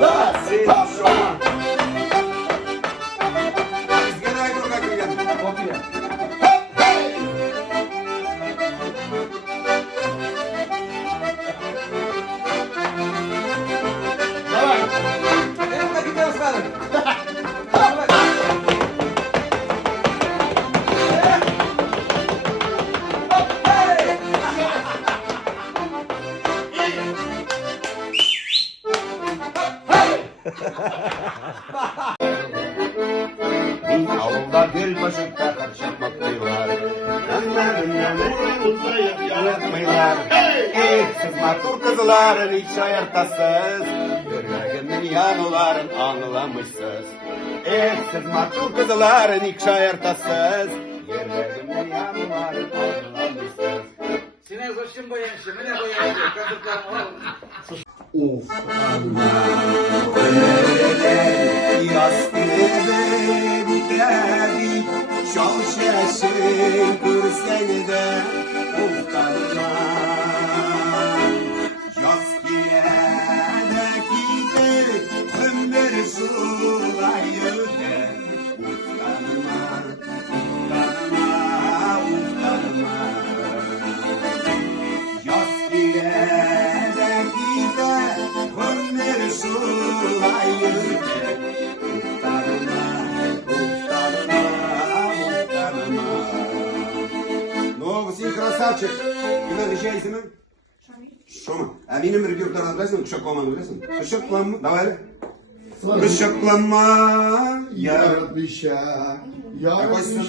Da, Sen da. şu an. Biz gene aynı oraya girelim. Kopya. Давай. Benim de gidiyoruz kalın. Avluda gül başında karşımak diyorlar. Uzayıp yaratmaylar. Siz matur kızların hiç ayırtasız. Yüreğimin yanıların anlamışsız. Siz matur kızların hiç ayırtasız. Yüreğimin yanıların anlamışsız. Sine zresztą boję się, mnie boję się. Uf, ömreden yastığını biterdi. Şal şeşin kırsen de uftanma. Yaz giyene gider, ömür sulayı der. Uftanma, uftanma, uftanma. Yaz giyene gider, ömür sulayı der. Uftanma, uftanma, uftanma. Ну, всі красавчик. Кime diyeceğiz mi? Şoma. Benim rüzgardan bilesin, kuşaklanma bilesin. Kuşaklanma, davayla. Kuşaklanma, Ya Rabbi ya. Ya Rabbi.